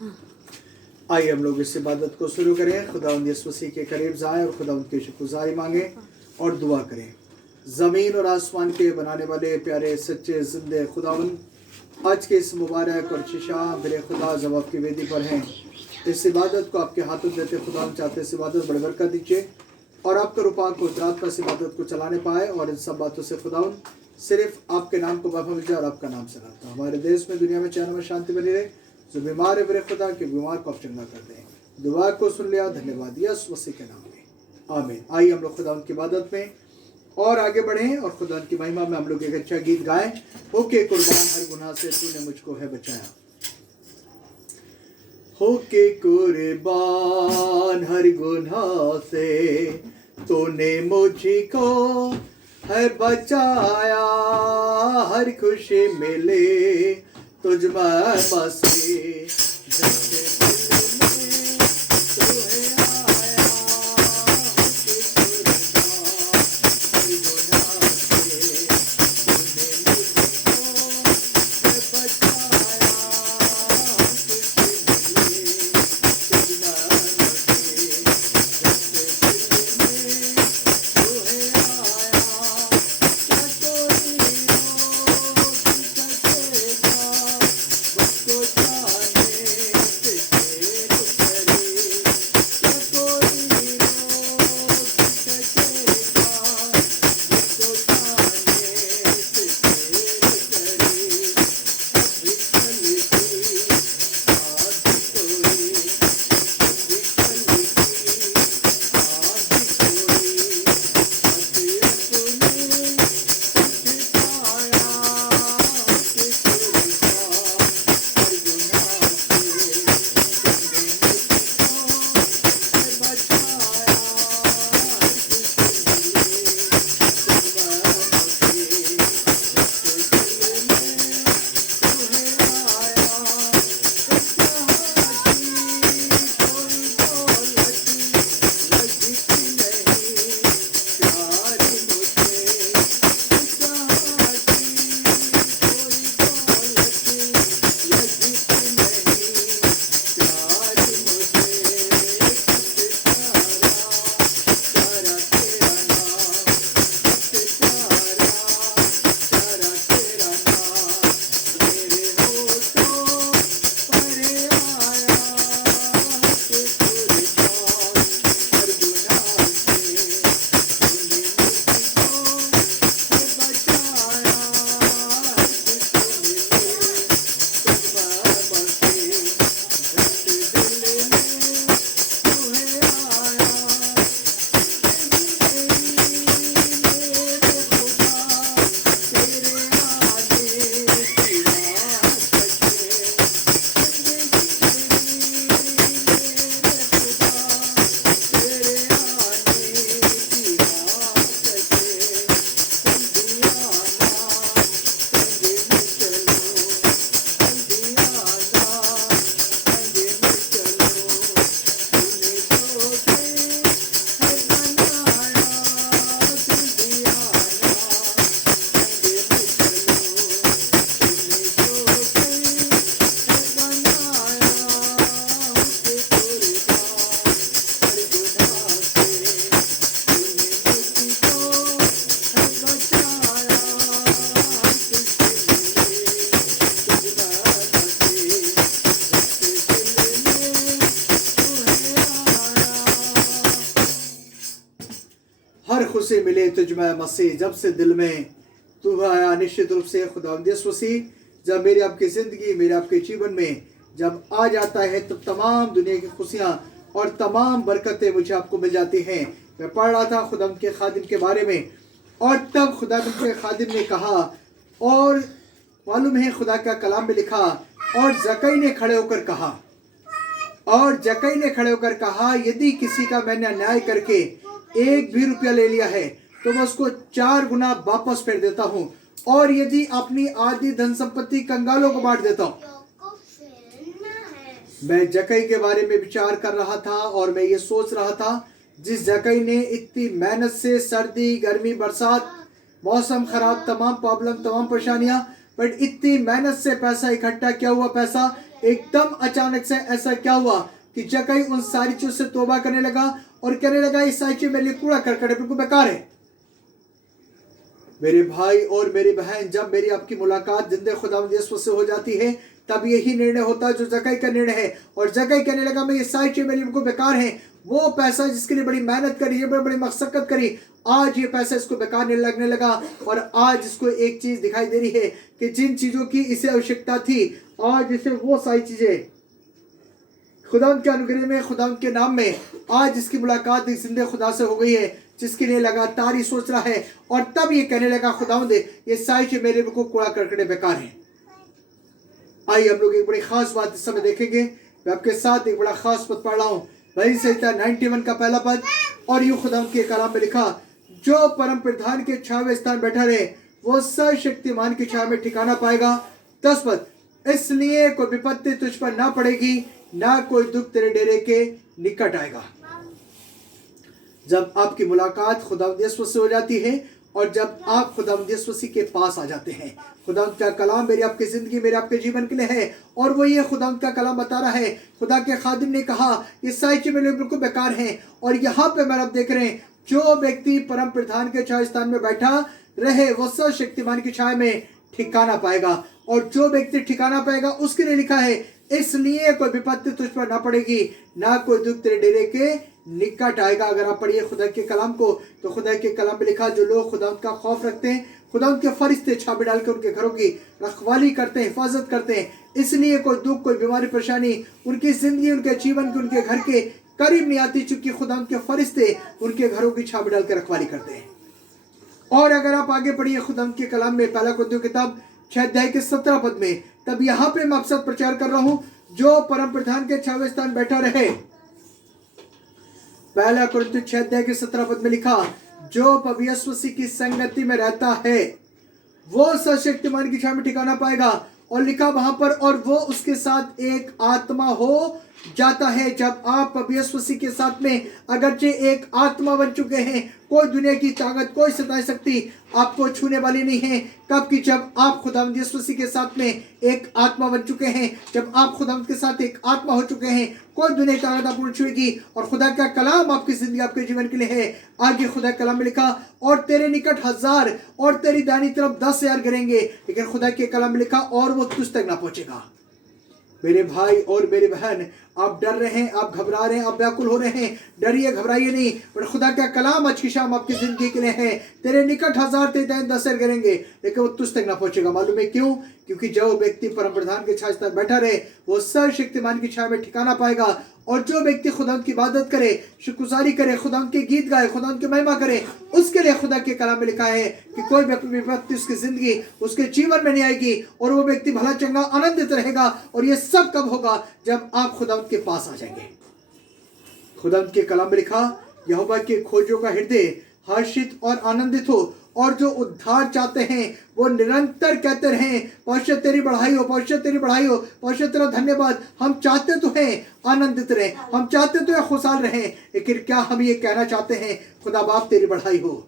आइए हम लोग इस इबादत को शुरू करें। खुदावंद यीशु मसीह के करीब जाएं और खुदावंद की शुक्रगुजारी मांगें और दुआ करें। ज़मीन और आसमान के बनाने वाले प्यारे सच्चे जिंदे खुदावंद, आज के इस मुबारक और शिशा मेरे खुदा जब आपकी वेदी पर हैं, इस इबादत को आपके हाथों देते खुदावंद चाहते इस इबादत बड़े बरकत दीजिए और आपके रूपा को रात पर इस इबादत को चलाने पाए और इन सब बातों से खुदावंद सिर्फ आपके नाम को वफा मिल जाए और आपका नाम चलाता हमारे देश में दुनिया में चैन में शांति बनी रहे। जो बीमार है मेरे खुदा के बीमार को आप चंगा कर दें। दुआ को सुन लिया, धन्यवाद यीशु मसीह के नाम में, आमीन। आइए हम लोग खुदा की इबादत में और आगे बढ़ें और खुदा की महिमा में हम लोग एक अच्छा गीत गाएं। होके कुर्बान हर गुनाह से तूने मुझको है बचाया। होके कुर्बान हर गुनाह से तूने मुझको है बचाया। हर खुशी मिले तुझ में मसीह, खुशी मिले तुझ में मसीह। जब से दिल में तू आया निश्चित रूप से खुदावंद यीशु मसीह, जब मेरी आपकी ज़िंदगी मेरे आपके जीवन में जब आ जाता है तब तमाम दुनिया की खुशियाँ और तमाम बरकतें मुझे आपको मिल जाती हैं। मैं पढ़ रहा था खुदावंद के खादिम के बारे में और तब खुदावंद के खादिम ने कहा, और मालूम है खुदा का कलाम में लिखा, और जकई ने खड़े होकर कहा यदि किसी का मैंने अन्याय करके एक भी रुपया ले लिया है तो मैं उसको 4 गुना वापस फेर देता हूँ, और यदि अपनी आधी धन संपत्ति कंगालों को बांट देता हूँ। मैं जकई के बारे में विचार कर रहा था और मैं ये सोच रहा था, जिस जकई ने इतनी मेहनत से सर्दी गर्मी बरसात मौसम खराब तमाम प्रॉब्लम तमाम परेशानियां, बट इतनी मेहनत से पैसा इकट्ठा किया हुआ पैसा एकदम अचानक से ऐसा क्या हुआ कि जक्कई उन सारी चीजों से तौबा करने लगा और कहने लगा ये सारी चीज मेरे लिए कूड़ा करकट है, बिल्कुल बेकार है। मेरे भाई और मेरी बहन, जब मेरी आपकी मुलाकात जिंदे खुदावंद यीशु से हो जाती है तब यही निर्णय होता है जो जक्कई का निर्णय है। और जक्कई कहने लगा मैं ये सारी चीज मेरे लिए बिल्कुल बेकार है। वो पैसा जिसके लिए बड़ी मेहनत करी, बड़ी मशक्कत करी, आज ये पैसा इसको बेकार नहीं लगने लगा। और आज इसको एक चीज दिखाई दे रही है कि जिन चीजों की इसे आवश्यकता थी, आज इसे वो सारी चीजें खुदावंद के अनुग्रह में, खुदावंद के नाम में आज इसकी मुलाकात एक जिंदे खुदा से हो गई है, जिसके लिए लगातार ही सोच रहा है। और तब ये कहने लगा खुदावंद ये सारी चीज मेरे को कूड़ा करकट बेकार है। आइए हम लोग एक बड़ी खास बात इस समय देखेंगे। मैं आपके साथ एक बड़ा खास पद पढ़ रहा हूँ, वही संहिता 91 का पहला पद। और यूं खुदावंद के कलाम में लिखा, जो परम प्रधान के छावे स्थान बैठा रहे वो सर्वशक्तिमान की छाया में ठिकाना पाएगा। 10 पद, इसलिए कोई विपत्ति तुझ पर ना पड़ेगी, ना कोई दुख तेरे डेरे के निकट आएगा। जब आपकी मुलाकात खुदावंद यीशु से हो जाती है और जब आप खुदावंद यीशु के पास आ जाते हैं, खुदावंद का कलाम मेरी आपकी जिंदगी, मेरे आपके जीवन के लिए है। और वो ये खुदावंद का कलाम बता रहा है, खुदा के खादिम ने कहा ये सारी चीजें मेरे लिए बिल्कुल बेकार हैं। और यहाँ पे मैं आप देख रहे हैं, जो व्यक्ति परम प्रधान के छाया स्थान में बैठा रहे वो सर्वशक्तिमान की छाया में ठिकाना पाएगा। और जो व्यक्ति ठिकाना पाएगा उसके लिए लिखा है, इसलिए कोई विपत्ति तुझ पर ना पड़ेगी, ना कोई दुख तेरे डेरे के निकट आएगा। अगर आप पढ़िए खुदा के कलाम को तो खुदा के कलाम में लिखा, जो लोग खुदा का खौफ रखते हैं, खुदा उनके फरिश्ते छापे डालकर उनके घरों की रखवाली करते हैं, हिफाजत करते हैं। इसलिए कोई दुख, कोई बीमारी, परेशानी उनकी जिंदगी, उनके जीवन के, उनके घर के करीब नहीं आती, चूंकि खुदा उनके फरिश्ते उनके घरों की छापे डालकर रखवाली करते हैं। और अगर आप आगे पढ़िए खुदा के कलाम में, पहला कुरिन्थियों किताब 6 अध्याय के 17 पद में, तब यहाँ पे मैं आपसे प्रचार कर रहा हूं, जो परम प्रधान के छावे स्थान बैठा रहे। पहला कुरिन्थियों 6 अध्याय के 17 पद में लिखा, जो पवित्र यीशु मसीह की संगति में रहता है वो सर्वशक्तिमान की छाया में ठिकाना पाएगा। और लिखा वहां पर, और वो उसके साथ एक आत्मा हो जाता है। जब आप पवित्र यीशु मसीह के साथ में अगरचे एक आत्मा बन चुके हैं, कोई दुनिया की ताकत, कोई सताई शक्ति आपको छूने वाली नहीं है। कब कि जब आप खुदावंद यीशु मसीह के साथ में एक आत्मा बन चुके हैं, जब आप खुदावंद के साथ एक आत्मा हो चुके हैं, कोई दुनिया की ताकत आपको छुएगी। और खुदा का कलाम आपकी जिंदगी, आपके जीवन के लिए है। आगे खुदा कलाम में लिखा, और तेरे निकट 1000 और तेरी दाहिनी तरफ 10,000 गिरेंगे, लेकिन खुदा के कलाम में लिखा और वो तुझ तक ना पहुंचेगा। मेरे भाई और मेरी बहन, आप डर रहे हैं, आप घबरा रहे हैं, आप व्याकुल हो रहे हैं, डरिए, घबराइए नहीं। पर खुदा का कलाम आज की शाम आपकी जिंदगी के लिए है। तेरे निकट 1000, तेरे दाहिने 10,000 गिरेंगे, लेकिन वो तुझ तक ना पहुंचेगा। मालूम है क्यों? क्योंकि जो व्यक्ति परम प्रधान के छाया स्थान बैठा रहे वो सर्वशक्तिमान की छाया में ठिकाना पाएगा। और जो व्यक्ति खुदावंद की इबादत करे, शुक्रगुजारी करे, खुदावंद के गीत गाए, खुदावंद की महिमा करे, उसके लिए खुदा के कलाम में लिखा है कि कोई विपत्ति उसकी जिंदगी, उसके जीवन में नहीं आएगी। और वो व्यक्ति भला चंगा आनंदित रहेगा। और ये सब कब होगा? जब आप खुदावंद के पास आ जाएंगे। खुदावंद के कलाम में लिखा, यहोवा के खोजों का हृदय हर्षित और आनंदित हो, और जो उद्धार चाहते हैं वो निरंतर कहते रहें, परमेश्वर तेरी बढ़ाई हो, परमेश्वर तेरी बढ़ाई हो, परमेश्वर तेरा धन्यवाद। हम चाहते तो हैं आनंदित रहें, हम चाहते तो हैं खुशहाल रहें, लेकिन क्या हम ये कहना चाहते हैं खुदा बाप तेरी बढ़ाई हो?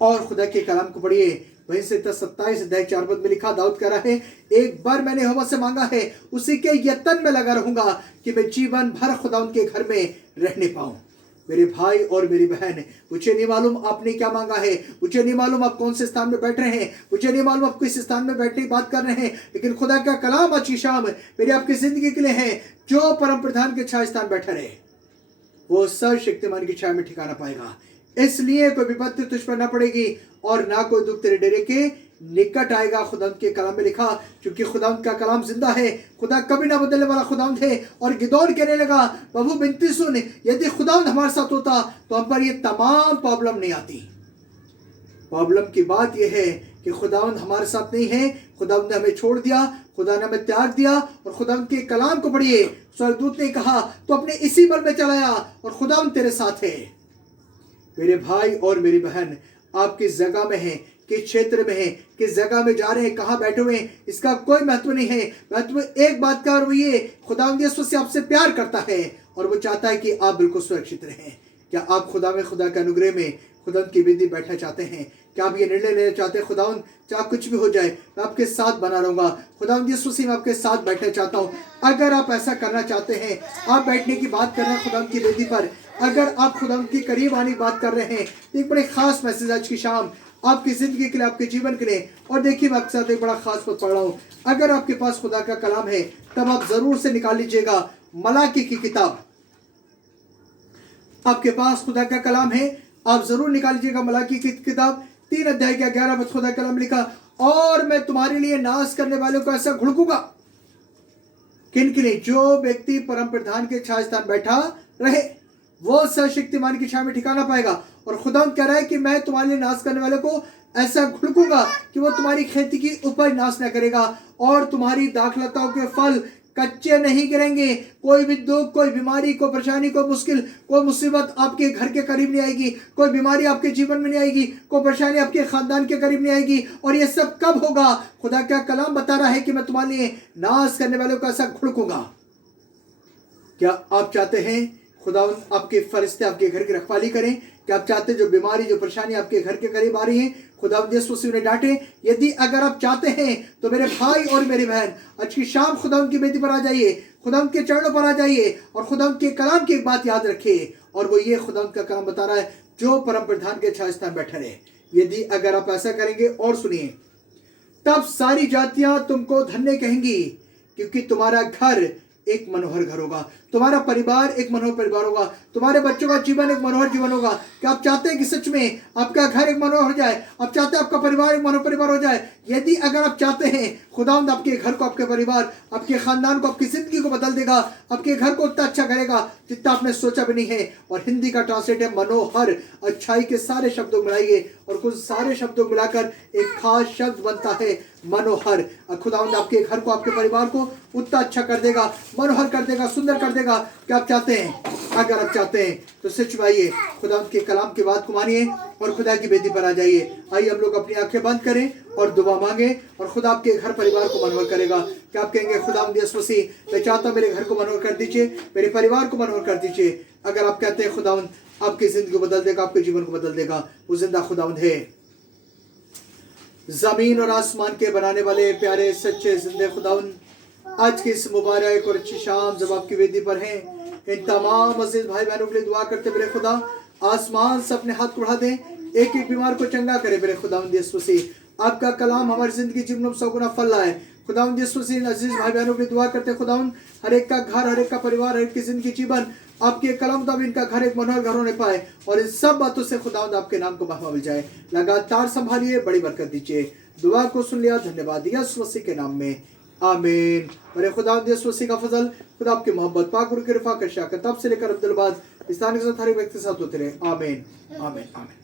और खुदा के कलाम को पढ़िए, वहीं से 27 अध्याय 4 पद में लिखा, दाऊद कह रहा है, एक बार मैंने यहोवा से मांगा है, उसी के यत्न में लगा रहूंगा कि मैं जीवन भर खुदा उनके घर में रहने पाऊं। मेरे भाई और मेरी बहन, मुझे नहीं मालूम आपने क्या मांगा है, मुझे नहीं मालूम आप कौन से स्थान में बैठ रहे हैं, मुझे नहीं मालूम आप किस स्थान में बैठने की बात कर रहे हैं, लेकिन खुदा का कलाम आज की शाम मेरी आपकी जिंदगी के लिए है। जो परम प्रधान के छाया स्थान बैठा रहे वो सर्वशक्तिमान की छाया में ठिकाना पाएगा। इसलिए कोई विपत्ति तुझ पर न पड़ेगी और ना कोई दुख तेरे डेरे के निकट आएगा। खुदावंद के कलाम में लिखा, क्योंकि खुदावंद का कलाम जिंदा है, खुदा कभी ना बदलने वाला खुदावंद है। और गिदोन कहने लगा, प्रभु विनती सुन, यदि खुदावंद हमारे साथ होता तो हम पर ये तमाम प्रॉब्लम नहीं आती। प्रॉब्लम की बात यह है कि खुदावंद हमारे साथ नहीं है, खुदावंद ने हमें छोड़ दिया, खुदा ने हमें त्याग दिया। और खुदावंद के कलाम को पढ़िए, स्वर्गदूत ने कहा तो अपने इसी बल में चलाया और खुदावंद तेरे साथ है। मेरे भाई और मेरी बहन, आप किस जगह में हैं, किस क्षेत्र में हैं, किस जगह में जा रहे हैं, कहाँ बैठे हुए हैं, इसका कोई महत्व नहीं है। महत्व एक बात का, और वो ये, खुदावंद यीशु से आपसे प्यार करता है और वो चाहता है कि आप बिल्कुल सुरक्षित रहें। क्या आप खुदा में, खुदा के अनुग्रह में, खुदावंद की बेदी बैठना चाहते हैं, क्या आप ये निर्णय लेना चाहते हैं, खुदावंद चाहे कुछ भी हो जाए मैं आपके साथ बना रहूंगा, खुदावंद यीशु मसीह मैं आपके साथ बैठना चाहता हूँ। अगर आप ऐसा करना चाहते हैं, आप बैठने की बात कर रहे हैं खुदावंद की बेदी पर, अगर आप खुदावंद के करीब आने की बात कर रहे हैं, तो एक बड़े खास मैसेज आज की शाम आपकी जिंदगी के लिए, आपके जीवन के लिए। और देखिए मैं आपके साथ एक बड़ा खास पद पढ़ रहा हूँ। अगर आपके पास खुदा का कलाम है तब आप जरूर से निकाल लीजिएगा मलाकी की किताब। आपके पास खुदा का कलाम है, आप जरूर निकाल लीजिएगा मलाकी की किताब 3 अध्याय के 11 पद। खुदा कलाम लिखा, और मैं तुम्हारे लिए नाश करने वालों को ऐसा घुड़कूंगा। किन के लिए? जो व्यक्ति परम प्रधान के छाया स्थान बैठा रहे वो सर्वशक्तिमान की छाया में ठिकाना पाएगा। और खुदा कह रहा है कि मैं तुम्हारे लिए नाश करने वाले को ऐसा घुड़कूंगा कि वो तुम्हारी खेती की उपज नाश न करेगा, और तुम्हारी दाखलताओं के फल कच्चे नहीं गिरेंगे। कोई भी दुख, कोई बीमारी, कोई परेशानी, कोई मुश्किल, कोई मुसीबत आपके घर के करीब नहीं आएगी, कोई बीमारी आपके जीवन में नहीं आएगी, कोई परेशानी आपके खानदान के करीब नहीं आएगी। और ये सब कब होगा? खुदा का कलाम बता रहा है कि मैं तुम्हारे लिए नाश करने वालों को ऐसा घुड़कूंगा। क्या आप चाहते हैं खुदावंद आपके फरिश्ते आपके घर की रखवाली करें? क्या आप चाहते हैं जो बीमारी, जो परेशानी आपके घर के करीब आ रही है, खुदावंद यीशु मसीह उन्हें डांटे? यदि अगर आप चाहते हैं तो मेरे भाई और मेरी बहन आज की शाम खुदावंद की बेदी पर आ जाइए, खुदावंद के चरणों पर आ जाइए, और खुदावंद के कलाम की एक बात याद रखिए, और वो ये खुदावंद का कलाम बता रहा है, जो परम प्रधान के छाया स्थान बैठे रहे। यदि अगर आप ऐसा करेंगे, और सुनिए, तब सारी जातियां तुमको धन्य कहेंगी, क्योंकि तुम्हारा घर एक मनोहर घर होगा, तुम्हारा परिवार एक मनोहर परिवार होगा, तुम्हारे बच्चों का जीवन एक मनोहर जीवन होगा। क्या आप चाहते हैं कि सच में आपका घर एक मनोहर हो जाए? आप चाहते हैं आपका परिवार एक मनोहर परिवार हो जाए? यदि अगर आप चाहते हैं, खुदावंद आपके घर को, आपके परिवार, आपके खानदान को, आपकी जिंदगी को बदल देगा, आपके घर को उतना अच्छा करेगा जितना आपने सोचा भी नहीं है। और हिंदी का ट्रांसलेट है मनोहर। अच्छाई के सारे शब्दों मिलाइए और कुछ सारे शब्दों मिलाकर एक खास शब्द बनता है मनोहर। खुदावंद आपके घर को, आपके परिवार को उतना अच्छा कर देगा, मनोहर कर देगा, सुंदर कर देगा। क्या आप चाहते हैं? अगर आप चाहते हैं तो सच आइए, खुदावंद के कलाम की बात को मानिए और खुदा की बेदी पर आ जाइए। आइए हम लोग अपनी आंखें बंद करें और दुआ मांगे, और खुदा आपके घर परिवार को मनोहर करेगा। क्या आप कहेंगे, खुदावंद यीशु मसीह मैं चाहता हूं मेरे घर को मनोहर कर दीजिए, मेरे परिवार को मनोहर कर दीजिए। अगर आप कहते हैं खुदावंद आपकी जिंदगी को बदल देगा, आपके जीवन को बदल देगा, वो जिंदा खुदावंद है। जमीन और आसमान के बनाने वाले प्यारे सच्चे जिंदे खुदावंद, आज की इस मुबारक और अच्छी शाम जब आपकी वेदी पर हैं, इन तमाम अजीज भाई बहनों के लिए दुआ करते मेरे खुदा, आसमान से अपने हाथ बढ़ा दें, एक एक बीमार को चंगा करे मेरे खुदावंद यीशु मसीह। आपका कलाम हमारी जिंदगी जीवन में 100 गुना फल लाए खुदावंद यीशु मसीह। अजीज भाई बहनों के लिए दुआ करते खुदावंद, हर एक का घर, हर एक का परिवार, हर एक की जिंदगी जीवन आपके कलाम तब इनका घर एक मनोहर घर होने पाए, और इन सब बातों से खुदावंद आपके नाम को महिमा मिल जाए। लगातार संभालिए, बड़ी बरकत दीजिए। दुआ को सुन लिया, धन्यवाद यीशु मसीह के नाम में, आमीन। मेरे खुदावंद यीशु मसीह का फजल, खुदा आपकी मोहब्बत, पाक गुरु की रफाकत, शाकत तब से लेकर अब्दुल बाद इस स्थान के साथ हर एक व्यक्ति के साथ होते रहे। आमीन, आमीन, आमीन।